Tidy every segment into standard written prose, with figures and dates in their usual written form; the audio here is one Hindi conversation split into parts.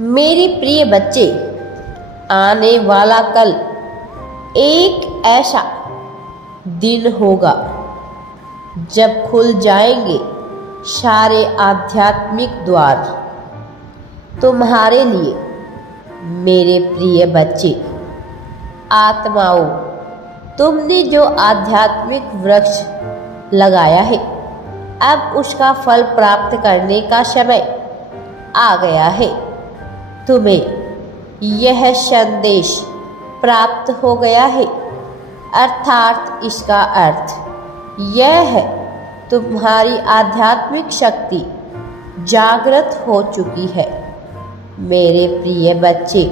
मेरे प्रिय बच्चे, आने वाला कल एक ऐसा दिन होगा जब खुल जाएंगे सारे आध्यात्मिक द्वार तुम्हारे लिए। मेरे प्रिय बच्चे, आत्माओं, तुमने जो आध्यात्मिक वृक्ष लगाया है, अब उसका फल प्राप्त करने का समय आ गया है। तुम्हें यह संदेश प्राप्त हो गया है, अर्थात इसका अर्थ यह है तुम्हारी आध्यात्मिक शक्ति जागृत हो चुकी है। मेरे प्रिय बच्चे,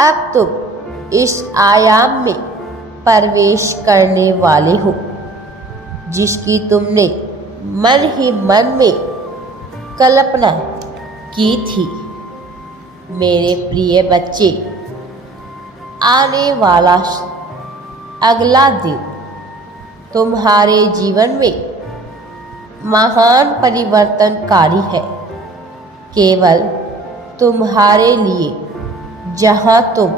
अब तुम इस आयाम में प्रवेश करने वाले हो जिसकी तुमने मन ही मन में कल्पना की थी। मेरे प्रिय बच्चे, आने वाला अगला दिन तुम्हारे जीवन में महान परिवर्तनकारी है, केवल तुम्हारे लिए, जहां तुम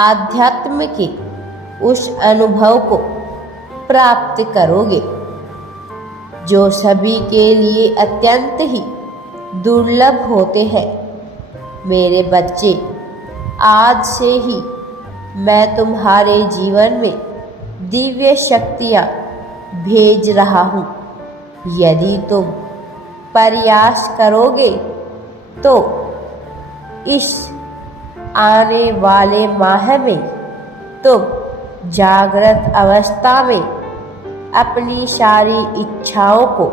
आध्यात्म के उस अनुभव को प्राप्त करोगे जो सभी के लिए अत्यंत ही दुर्लभ होते हैं। मेरे बच्चे, आज से ही मैं तुम्हारे जीवन में दिव्य शक्तियाँ भेज रहा हूँ। यदि तुम प्रयास करोगे तो इस आने वाले माह में तुम जागृत अवस्था में अपनी सारी इच्छाओं को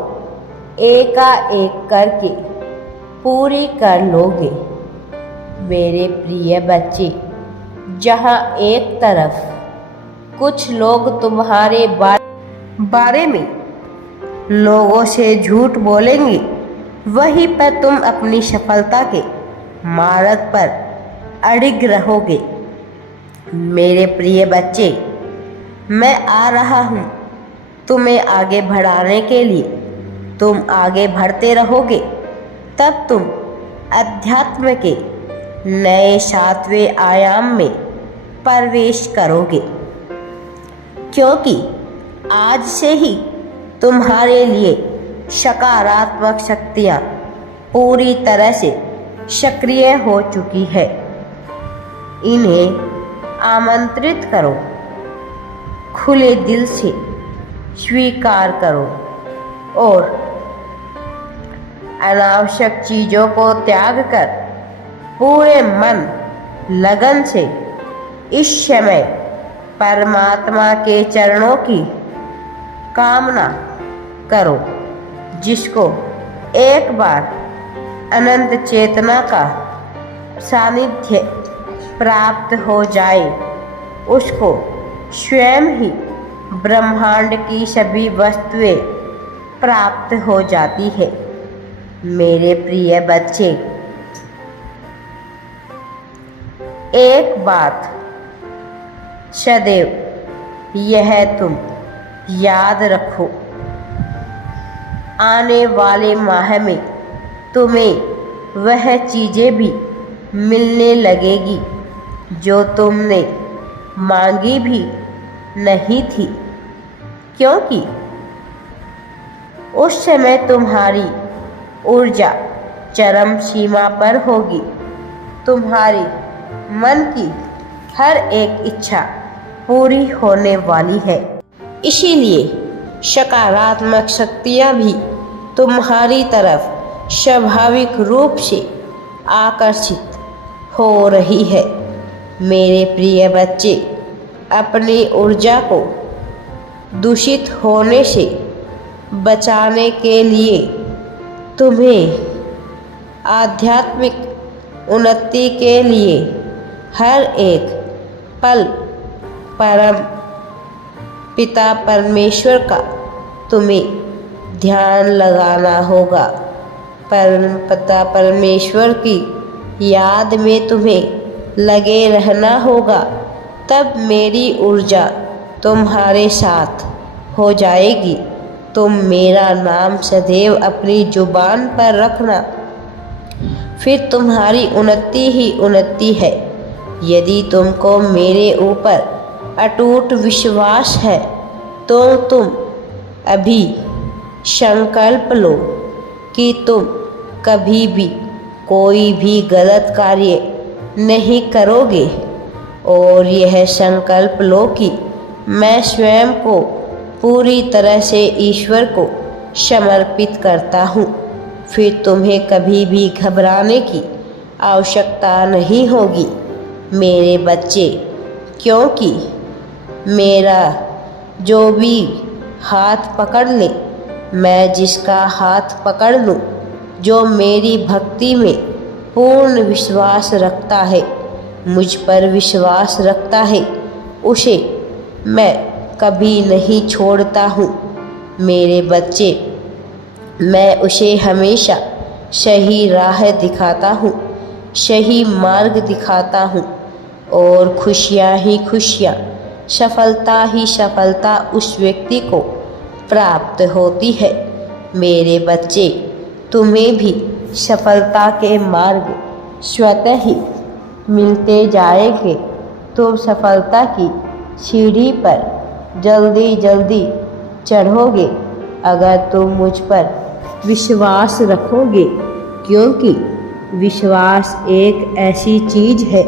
एकाएक करके पूरी कर लोगे। मेरे प्रिय बच्चे, जहाँ एक तरफ कुछ लोग तुम्हारे बारे में लोगों से झूठ बोलेंगे, वहीं पर तुम अपनी सफलता के मार्ग पर अडिग रहोगे। मेरे प्रिय बच्चे, मैं आ रहा हूँ तुम्हें आगे बढ़ाने के लिए। तुम आगे बढ़ते रहोगे तब तुम अध्यात्म के नए 7वें आयाम में प्रवेश करोगे, क्योंकि आज से ही तुम्हारे लिए सकारात्मक शक्तियाँ पूरी तरह से सक्रिय हो चुकी है। इन्हें आमंत्रित करो, खुले दिल से स्वीकार करो और अनावश्यक चीज़ों को त्याग कर पूरे मन लगन से इस समय परमात्मा के चरणों की कामना करो, जिसको एक बार अनंत चेतना का सानिध्य प्राप्त हो जाए, उसको स्वयं ही ब्रह्मांड की सभी वस्तुएं प्राप्त हो जाती है। मेरे प्रिय बच्चे, एक बात सदैव यह तुम याद रखो, आने वाले माह में तुम्हें वह चीज़ें भी मिलने लगेगी जो तुमने मांगी भी नहीं थी, क्योंकि उस समय तुम्हारी ऊर्जा चरम सीमा पर होगी। तुम्हारी मन की हर एक इच्छा पूरी होने वाली है। इसीलिए सकारात्मक शक्तियाँ भी तुम्हारी तरफ स्वाभाविक रूप से आकर्षित हो रही है। मेरे प्रिय बच्चे, अपनी ऊर्जा को दूषित होने से बचाने के लिए तुम्हें आध्यात्मिक उन्नति के लिए हर एक पल परम पिता परमेश्वर का तुम्हें ध्यान लगाना होगा। परम पिता परमेश्वर की याद में तुम्हें लगे रहना होगा, तब मेरी ऊर्जा तुम्हारे साथ हो जाएगी। तुम मेरा नाम सदैव अपनी जुबान पर रखना, फिर तुम्हारी उन्नति ही उन्नति है। यदि तुमको मेरे ऊपर अटूट विश्वास है तो तुम अभी संकल्प लो कि तुम कभी भी कोई भी गलत कार्य नहीं करोगे, और यह संकल्प लो कि मैं स्वयं को पूरी तरह से ईश्वर को समर्पित करता हूँ। फिर तुम्हें कभी भी घबराने की आवश्यकता नहीं होगी मेरे बच्चे, क्योंकि मेरा जो भी हाथ पकड़ ले, मैं जिसका हाथ पकड़ लूँ, जो मेरी भक्ति में पूर्ण विश्वास रखता है, मुझ पर विश्वास रखता है, उसे मैं कभी नहीं छोड़ता हूँ मेरे बच्चे। मैं उसे हमेशा सही राह दिखाता हूँ, सही मार्ग दिखाता हूँ, और खुशियाँ ही खुशियाँ, सफलता ही सफलता उस व्यक्ति को प्राप्त होती है मेरे बच्चे। तुम्हें भी सफलता के मार्ग स्वतः ही मिलते जाएंगे। तुम सफलता की सीढ़ी पर जल्दी जल्दी चढ़ोगे अगर तुम मुझ पर विश्वास रखोगे, क्योंकि विश्वास एक ऐसी चीज़ है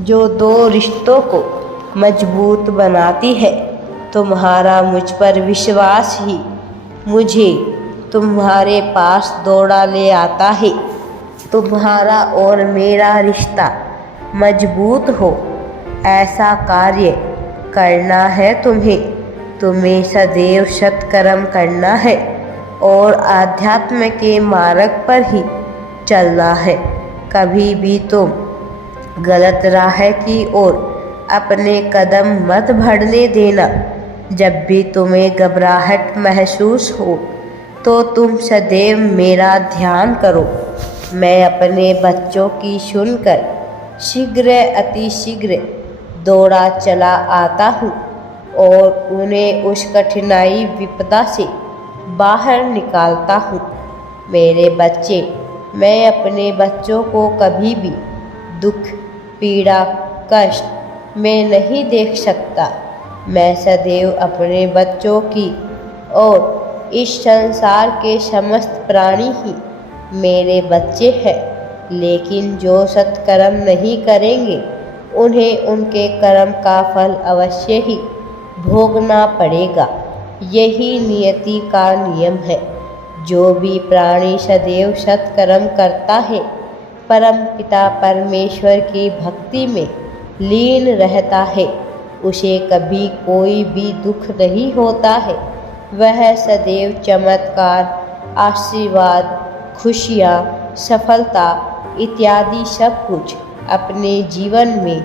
जो दो रिश्तों को मजबूत बनाती है। तुम्हारा मुझ पर विश्वास ही मुझे तुम्हारे पास दौड़ा ले आता है। तुम्हारा और मेरा रिश्ता मजबूत हो ऐसा कार्य करना है तुम्हें सदैव सत्कर्म करना है और आध्यात्म के मार्ग पर ही चलना है। कभी भी तुम गलत राह की ओर अपने कदम मत बढ़ने देना। जब भी तुम्हें घबराहट महसूस हो तो तुम सदैव मेरा ध्यान करो। मैं अपने बच्चों की सुनकर शीघ्र अतिशीघ्र दौड़ा चला आता हूँ और उन्हें उस कठिनाई विपदा से बाहर निकालता हूँ मेरे बच्चे। मैं अपने बच्चों को कभी भी दुख, पीड़ा, कष्ट में नहीं देख सकता। मैं सदैव अपने बच्चों की और इस संसार के समस्त प्राणी ही मेरे बच्चे हैं, लेकिन जो सत्कर्म नहीं करेंगे उन्हें उनके कर्म का फल अवश्य ही भोगना पड़ेगा। यही नियति का नियम है। जो भी प्राणी सदैव सत्कर्म करता है, परम पिता परमेश्वर की भक्ति में लीन रहता है, उसे कभी कोई भी दुख नहीं होता है। वह सदैव चमत्कार, आशीर्वाद, खुशियाँ, सफलता इत्यादि सब कुछ अपने जीवन में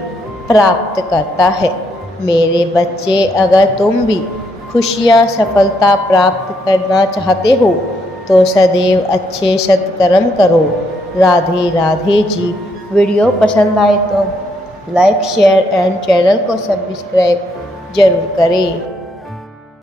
प्राप्त करता है मेरे बच्चे। अगर तुम भी खुशियाँ, सफलता प्राप्त करना चाहते हो तो सदैव अच्छे सत्कर्म करो। राधे राधे जी। वीडियो पसंद आए तो लाइक, शेयर एंड चैनल को सब्सक्राइब जरूर करें।